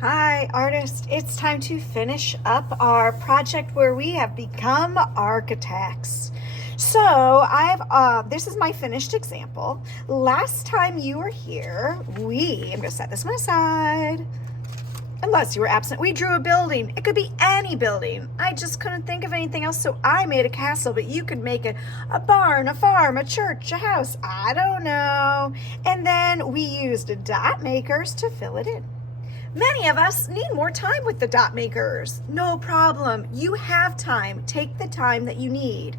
Hi, artist. It's time to finish up our project where we have become architects. So this is my finished example. Last time you were here, I'm gonna set this one aside. Unless you were absent, we drew a building. It could be any building. I just couldn't think of anything else, so I made a castle, but you could make it a barn, a farm, a church, a house. I don't know. And then we used dot makers to fill it in. Many of us need more time with the dot makers. No problem. You have time. Take the time that you need.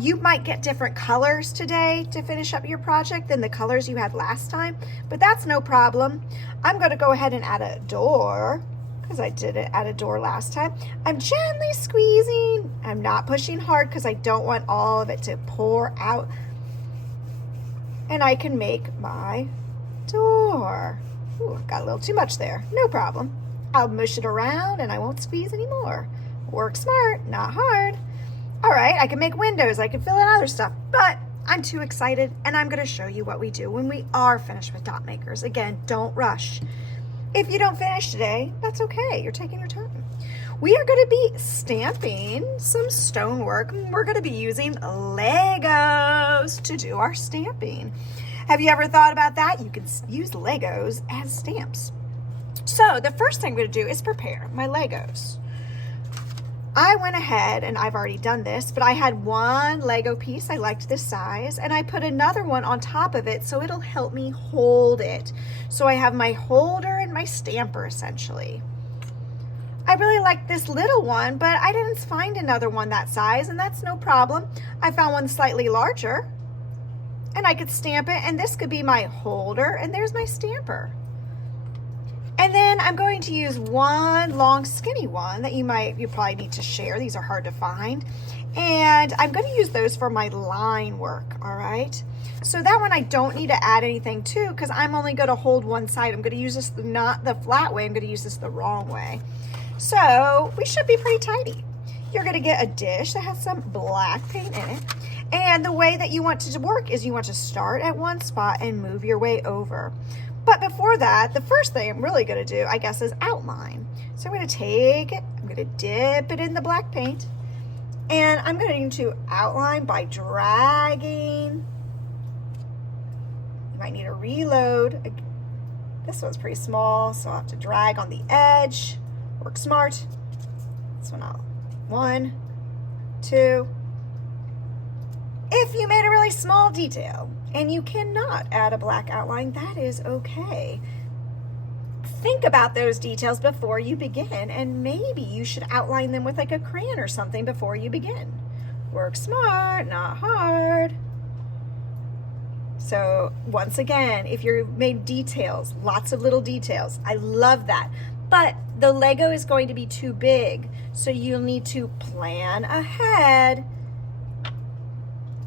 You might get different colors today to finish up your project than the colors you had last time, but that's no problem. I'm going to go ahead and add a door because I didn't add a door last time. I'm gently squeezing. I'm not pushing hard because I don't want all of it to pour out. And I can make my door. Ooh, got a little too much there. No problem. I'll mush it around and I won't squeeze anymore. Work smart, not hard. All right, I can make windows. I can fill in other stuff, but I'm too excited and I'm gonna show you what we do when we are finished with dot makers. Again, don't rush. If you don't finish today, that's okay. You're taking your time. We are gonna be stamping some stonework. We're gonna be using Legos to do our stamping. Have you ever thought about that? You can use Legos as stamps. So the first thing I'm going to do is prepare my Legos. I went ahead and I've already done this, but I had one Lego piece. I liked this size and I put another one on top of it so it'll help me hold it. So I have my holder and my stamper essentially. I really like this little one, but I didn't find another one that size and that's no problem. I found one slightly larger. And I could stamp it, and this could be my holder, and there's my stamper. And then I'm going to use one long skinny one that you probably need to share. These are hard to find. And I'm going to use those for my line work, all right? So that one I don't need to add anything to because I'm only going to hold one side. I'm going to use this not the flat way, I'm going to use this the wrong way. So we should be pretty tidy. You're going to get a dish that has some black paint in it. And the way that you want to work is you want to start at one spot and move your way over. But before that, the first thing I'm really going to do, I guess, is outline. So I'm going to take it, I'm going to dip it in the black paint, and I'm going to outline by dragging. You might need to reload. This one's pretty small, so I'll have to drag on the edge. Work smart. This one out. 1, 2. If you made a really small detail and you cannot add a black outline, that is okay. Think about those details before you begin, and maybe you should outline them with like a crayon or something before you begin. Work smart, not hard. So once again, if you made details, lots of little details, I love that. But the Lego is going to be too big, so you'll need to plan ahead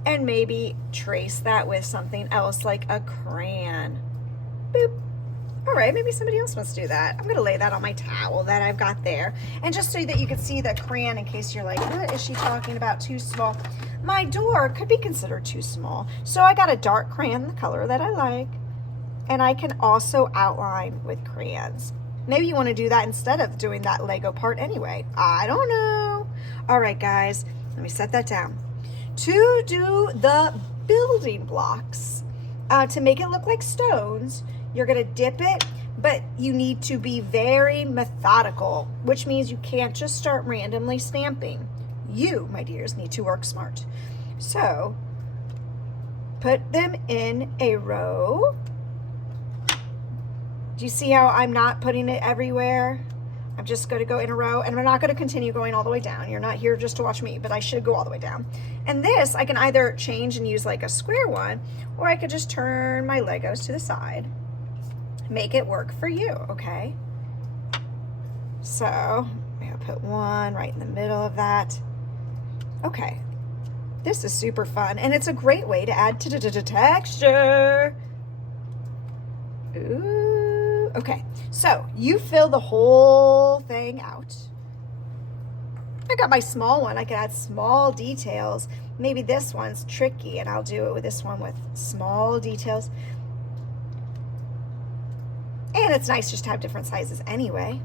and maybe trace that with something else like a crayon. Boop. All right, maybe somebody else wants to do that. I'm gonna lay that on my towel that I've got there. And just so that you can see the crayon in case you're like, what is she talking about, too small? My door could be considered too small. So I got a dark crayon, the color that I like. And I can also outline with crayons. Maybe you wanna do that instead of doing that Lego part anyway. I don't know. All right, guys, let me set that down. To do the building blocks, to make it look like stones, you're gonna dip it, but you need to be very methodical, which means you can't just start randomly stamping. You, my dears, need to work smart. So, put them in a row. Do you see how I'm not putting it everywhere? I'm just going to go in a row, and we're not going to continue going all the way down. You're not here just to watch me, but I should go all the way down. And this, I can either change and use like a square one, or I could just turn my Legos to the side. Make it work for you, okay? So, I'm going to put one right in the middle of that. Okay. This is super fun, and it's a great way to add texture. Ooh. Okay, so you fill the whole thing out. I got my small one. I could add small details. Maybe this one's tricky, and I'll do it with this one with small details. And it's nice just to have different sizes anyway.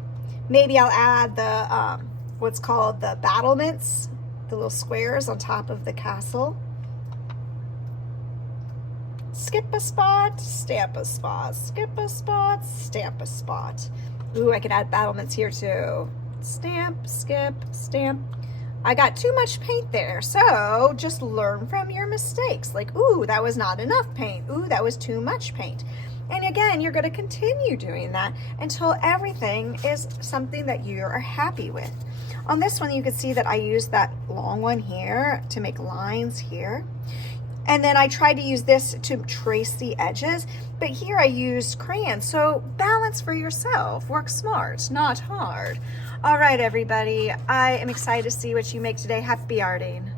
Maybe I'll add the, what's called the battlements, the little squares on top of the castle. Skip a spot, stamp a spot, skip a spot, stamp a spot. Ooh, I could add battlements here too. Stamp, skip, stamp. I got too much paint there, so just learn from your mistakes. Like, ooh, that was not enough paint. Ooh, that was too much paint. And again, you're going to continue doing that until everything is something that you are happy with. On this one, you can see that I used that long one here to make lines here. And then I tried to use this to trace the edges, but here I used crayons. So balance for yourself. Work smart, not hard. All right, everybody. I am excited to see what you make today. Happy arting.